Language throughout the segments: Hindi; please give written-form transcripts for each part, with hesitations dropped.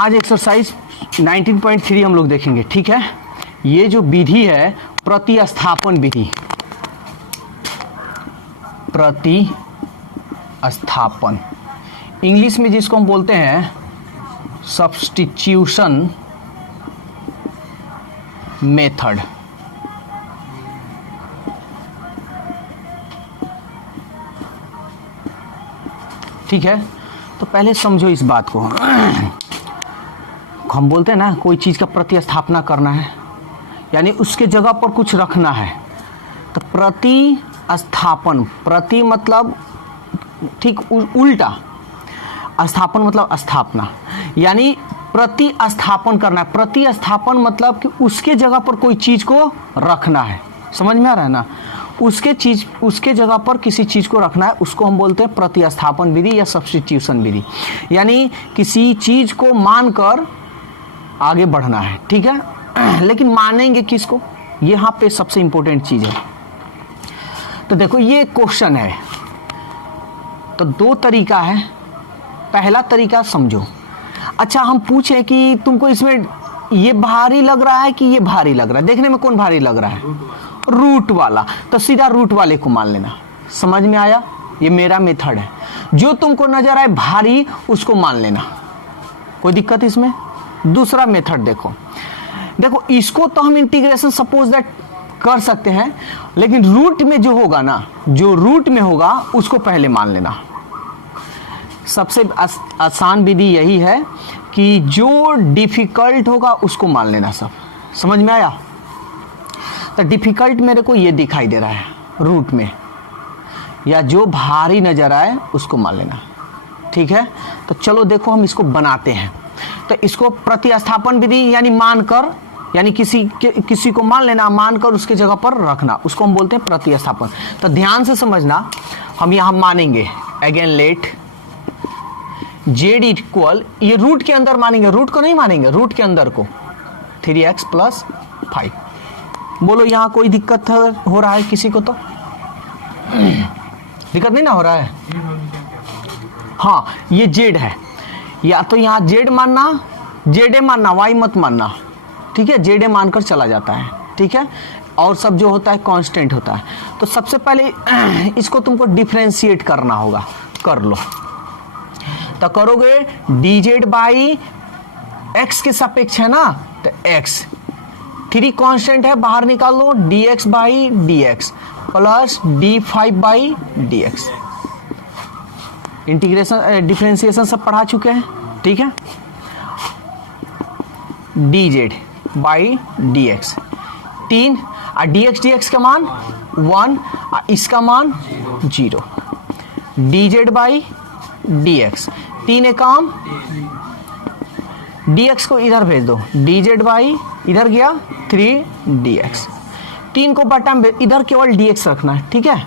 आज एक्सरसाइज 19.3 हम लोग देखेंगे, ठीक है। ये जो विधि है प्रतिस्थापन विधि, प्रतिस्थापन इंग्लिश में जिसको हम बोलते हैं सब्स्टिट्यूशन मेथड। ठीक है, तो पहले समझो इस बात को। हम बोलते हैं ना कोई चीज़ का प्रतिस्थापना करना है, यानी उसके जगह पर कुछ रखना है। तो प्रतिस्थापन, प्रति मतलब ठीक उल्टा, स्थापन मतलब स्थापना, यानी प्रतिस्थापन करना है। प्रतिस्थापन मतलब कि उसके जगह पर कोई चीज़ को रखना है, समझ में आ रहा है ना। उसके जगह पर किसी चीज़ को रखना है, उसको हम बोलते हैं प्रतिस्थापन विधि या सब्स्टिट्यूशन विधि, यानी किसी चीज़ को मानकर आगे बढ़ना है, ठीक है। लेकिन मानेंगे किसको, यहाँ पे सबसे इंपॉर्टेंट चीज़ है। तो देखो ये क्वेश्चन है, तो दो तरीका है। पहला तरीका समझो, अच्छा हम पूछें कि तुमको इसमें ये भारी लग रहा है कि ये भारी लग रहा है, देखने में कौन भारी लग रहा है, रूट वाला, तो सीधा रूट वाले को मान लेना। समझ में आया, ये मेरा मेथड है। जो तुमको नजर आए भारी उसको मान लेना, कोई दिक्कत इसमें। दूसरा मेथड देखो, देखो इसको तो हम इंटीग्रेशन सपोज दैट कर सकते हैं, लेकिन रूट में जो होगा ना, जो रूट में होगा उसको पहले मान लेना। सबसे आसान विधि यही है कि जो डिफिकल्ट होगा उसको मान लेना। सब समझ में आया। तो डिफिकल्ट मेरे को ये दिखाई दे रहा है रूट में, या जो भारी नजर आए उसको मान लेना, ठीक है। तो चलो देखो हम इसको बनाते हैं। तो इसको प्रतिस्थापन विधि यानी मानकर, यानी किसी को मान लेना, मानकर उसके जगह पर रखना, उसको हम बोलते हैं प्रतिस्थापन। तो ध्यान से समझना, हम यहां मानेंगे अगेन लेट जेड इक्वल, ये रूट के अंदर मानेंगे, रूट को नहीं मानेंगे, रूट के अंदर को 3x + 5। बोलो यहां कोई दिक्कत हो रहा है किसी को? तो दिक्कत नहीं ना हो रहा है। हाँ ये जेड है, या तो यहाँ जेड मानना, जेडे मानना, वाई मत मानना, ठीक है। जेडे मानकर चला जाता है, ठीक है। और सब जो होता है कांस्टेंट होता है। तो सबसे पहले इसको तुमको डिफरेंशिएट करना होगा, कर लो। तो करोगे dz बाई x के सापेक्ष है ना, तो x 3 कांस्टेंट है, बाहर निकाल लो, dx by dx plus d5 by dx। Integration differentiation सब पढ़ा चुके हैं, ठीक है। dz बाई dx 3, और dx का मान 1, इसका मान 0। dz by dx 3 Ekam, dx को इधर भेज दो, dz बाई इधर गया 3dx। 3 को बटा में, इधर केवल dx रखना है, ठीक है।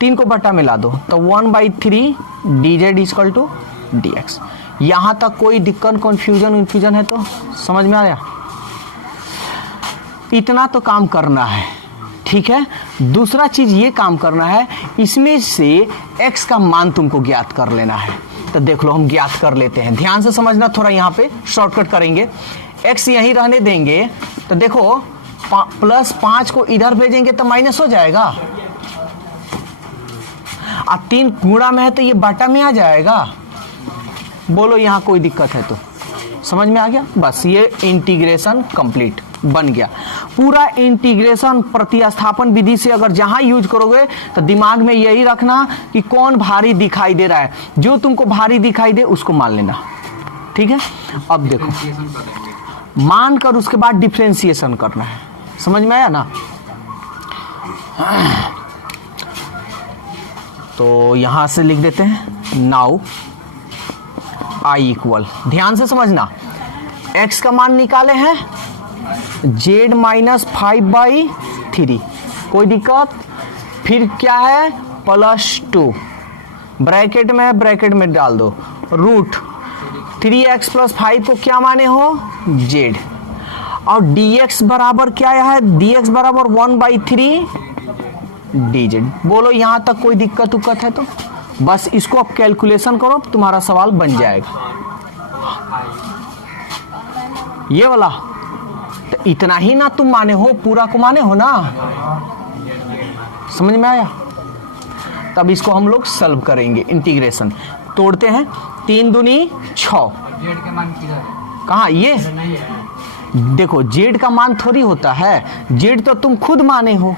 3 को बटा में ला दो, तो 1/3 dz = dx। यहां तक कोई दिक्कत, कंफ्यूजन है तो समझ में आया। इतना तो काम करना है, ठीक है। दूसरा चीज ये काम करना है, इसमें से x का मान तुमको ज्ञात कर लेना है। तो देख लो हम ज्ञात कर लेते हैं, ध्यान से समझना, थोड़ा यहाँ पे शॉर्टकट करेंगे। x यहीं रहने देंगे, तो देखो +5 को इधर भेजेंगे तो माइनस हो जाएगा, अब 3 गुणा में है तो ये बाटा में आ जाएगा। बोलो यहाँ कोई दिक्कत है तो समझ में आ गया। बस ये इंटीग्रेशन कंप्लीट बन गया। पूरा इंटीग्रेशन प्रतिस्थापन विधि से अगर जहां यूज करोगे तो दिमाग में यही रखना कि कौन भारी दिखाई दे रहा है, जो तुमको भारी दिखाई दे उसको मान लेना, ठीक है। अब देखो मान कर उसके बाद डिफरेंशिएशन करना है, समझ में आया ना। तो यहां से लिख देते हैं नाउ i इक्वल, ध्यान से समझना, x का मान निकाले हैं z - 5/3, कोई दिक्कत। फिर क्या है +2, ब्रैकेट में है, ब्रैकेट में डाल दो, रूट 3x + 5 को क्या माने हो z, और dx बराबर क्या है, dx बराबर 1/3 dz। बोलो यहां तक कोई दिक्कत है तो बस इसको अब कैलकुलेशन करो, तुम्हारा सवाल बन जाएगा। ये वाला, तो इतना ही ना तुम माने हो, पूरा को माने हो ना, समझ में आया? तब इसको हम लोग सॉल्व करेंगे, इंटीग्रेशन तोड़ते हैं। 3 दूनी 6, जेड के मान किधर है? कहाँ ये? नहीं है। देखो जेड का मान थोड़ी होता है, जेड तो तुम खुद माने हो,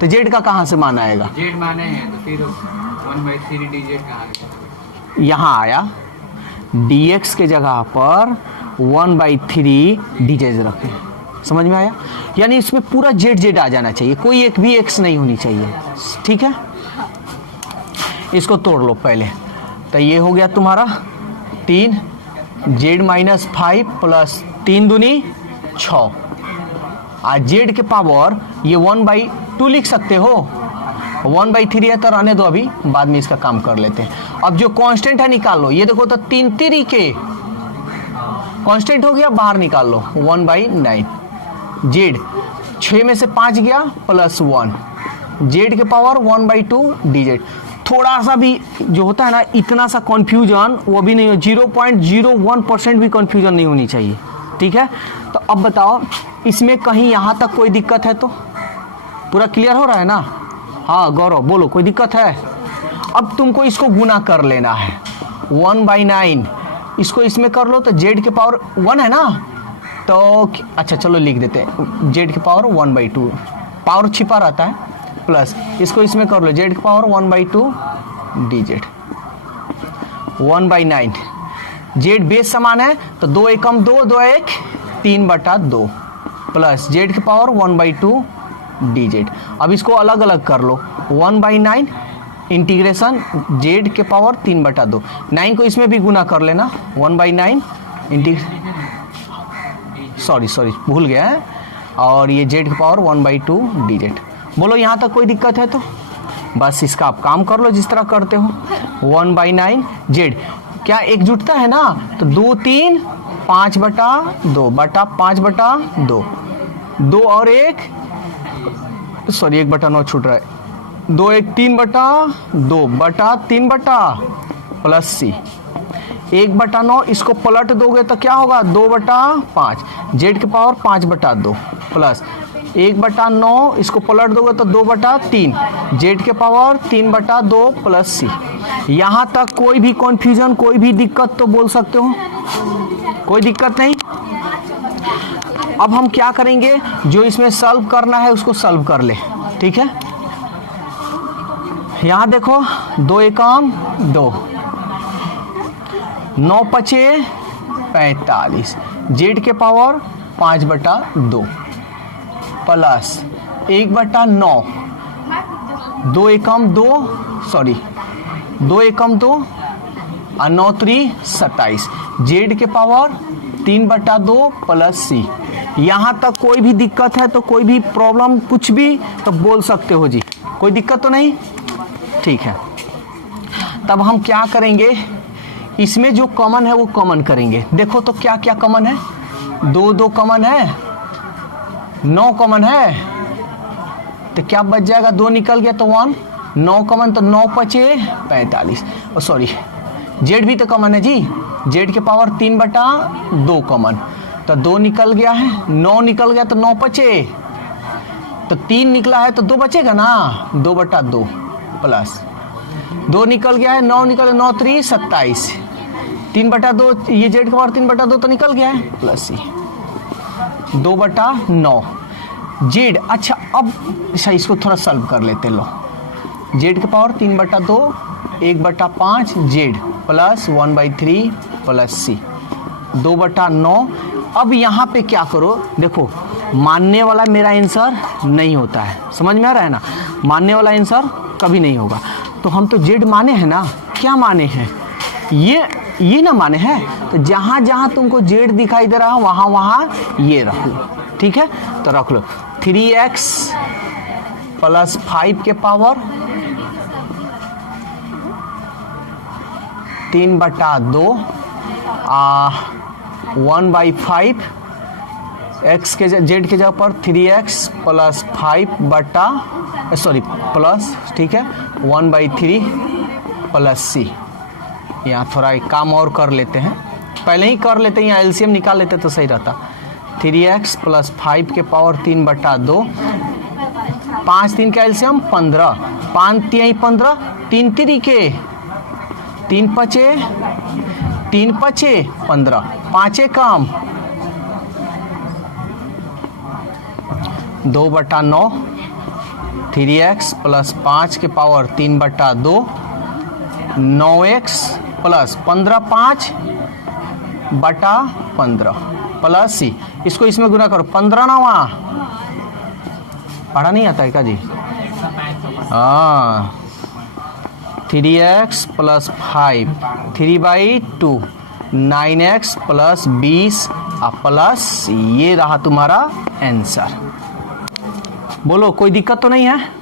तो जेड का कहाँ से मान आएगा? जेड माने हैं तो फिर 1/3 डी जेड कहाँ है? यहाँ आया, dx के जगह पर 1/3 dz रखें, समझ में आया? यानी इसमें पूरा जेड जेड आ जाना चाहिए, कोई एक भी एक्स नहीं होनी चाहिए, ठीक है? इसको तोड़ लो पहले, तो ये हो गया तुम्हारा 3 जेड माइनस 5 प्लस 3 दूनी 6, आज जेड के पावर ये 1/2 लिख सकते हो, 1/3 है तो रहने दो, अभी बाद में इसका काम कर लेते हैं। अब जो कांस्टेंट है निकाल लो, ये देखो तो 3 3 कांस्टेंट हो गया, बाहर निकाल लो 1/9, जेड 6 में से 5 गया प्लस 1, जेड के पावर 1/2 dz। थोड़ा सा भी जो होता है ना, इतना सा कन्फ्यूजन वो भी नहीं हो, 0.01% भी कन्फ्यूजन नहीं होनी चाहिए, ठीक है? तो अब बताओ इसमें कहीं यहाँ तक कोई दिक्कत है तो पूरा क्लियर हो रहा है ना? हाँ गौरव बोलो, कोई दिक्कत है? अब तुमको इसको गुना कर लेना है, 1/9 इसको इसमें कर लो तो जेड के पावर 1 है ना, तो अच्छा चलो लिख देते हैं, जेड के पावर 1/2, पावर छिपा रहता है, प्लस इसको इसमें कर लो, जेड के पावर 1/2 dz, 1/9, जेड बेस समान है तो 2 एकम 2, 2 1 3/2 प्लस जेड के पावर 1/2 dz। अब इसको अलग अलग कर लो, 1/9 इंटीग्रेशन जेड के पावर 3/2, 9 को इसमें भी गुना कर लेना, 1/9 सॉरी भूल गया है, और ये जेड के पावर 1/2 dz। बोलो यहाँ तक कोई दिक्कत है तो बस इसका आप काम कर लो जिस तरह करते हो, 1/9 जेड क्या एकजुटता है ना, तो 2 3 5/2 बटा 5/2, 2 और 1 सॉरी 1/9 छूट रहा है, 2 1 3/2 बटा 3 प्लस सी, 1/9 इसको पलट दोगे तो क्या होगा, 2/5, जेड के पावर 5/2 प्लस 1/9 इसको पलट दोगे तो 2/3, जेड के पावर 3/2 प्लस सी। यहाँ तक कोई भी कन्फ्यूजन, कोई भी दिक्कत तो बोल सकते हो, कोई दिक्कत नहीं। अब हम क्या करेंगे, जो इसमें सॉल्व करना है उसको सॉल्व कर ले, ठीक है? यहाँ देखो 2 एकम 2, 9 पचे 45, जेड के पावर 5/2 प्लस 1/9, 2 एकम 2 सॉरी 2 एकम 2 और 9 3 27, जेड के पावर 3/2 प्लस सी। यहाँ तक कोई भी दिक्कत है तो कोई भी प्रॉब्लम कुछ भी तो बोल सकते हो जी, कोई दिक्कत तो नहीं, ठीक है? तब हम क्या करेंगे, इसमें जो कॉमन है वो कॉमन करेंगे। देखो तो क्या क्या कॉमन है, 2 2 कॉमन है, 9 कॉमन है, तो क्या बच जाएगा, 2 निकल गया तो 1, 9 कॉमन तो 9 पचे 45, सॉरी जेड भी तो कॉमन है जी, जेड के पावर 3/2 कॉमन, तो 2 निकल गया है, 9 निकल गया तो 9 पचे, तो 3 निकला है तो 2 बचेगा ना, 2/2 प्लस 2 निकल गया है, 9 निकल, 9 3 27, 3/2 ये जेड के पावर 3/2 तो निकल गया है, प्लस सी 2/9 जेड। अच्छा अब अच्छा इसको थोड़ा सॉल्व कर लेते लो, जेड के पावर 3/2 1/5 जेड प्लस 1/3 प्लस सी 2/9। अब यहाँ पे क्या करो, देखो मानने वाला मेरा आंसर नहीं होता है, समझ में आ रहा है ना, मानने वाला आंसर कभी नहीं होगा। तो हम तो जेड माने हैं ना, क्या माने हैं, ये ना माने हैं, तो जहाँ जहाँ तुमको जेड दिखाई दे रहा है वहाँ वहाँ ये रख लो, ठीक है? तो रख लो 3x प्लस 5 के पावर 3/2 1/5 x के जेड के जगह पर 3x प्लस 5 सॉरी प्लस, ठीक है, 1/3 प्लस सी। यहाँ थोड़ा एक काम और कर लेते हैं, पहले ही कर लेते या एलसीएम निकाल लेते तो सही रहता। 3x प्लस 5 के पावर 3/2, 5 3 का एलसीएम 15, 5 3 15, 3 3 के 3 5 15, 5 कम 2/9, 3x प्लस 5 के पावर 3/2, 9x प्लस 15 5/15 प्लस सी, इसको इसमें गुना करो 15 9 पढ़ा नहीं आता है क्या जी? हाँ 3x plus 5 3/2, 9x plus 20 plus ये रहा तुम्हारा आंसर। बोलो कोई दिक्कत तो नहीं है?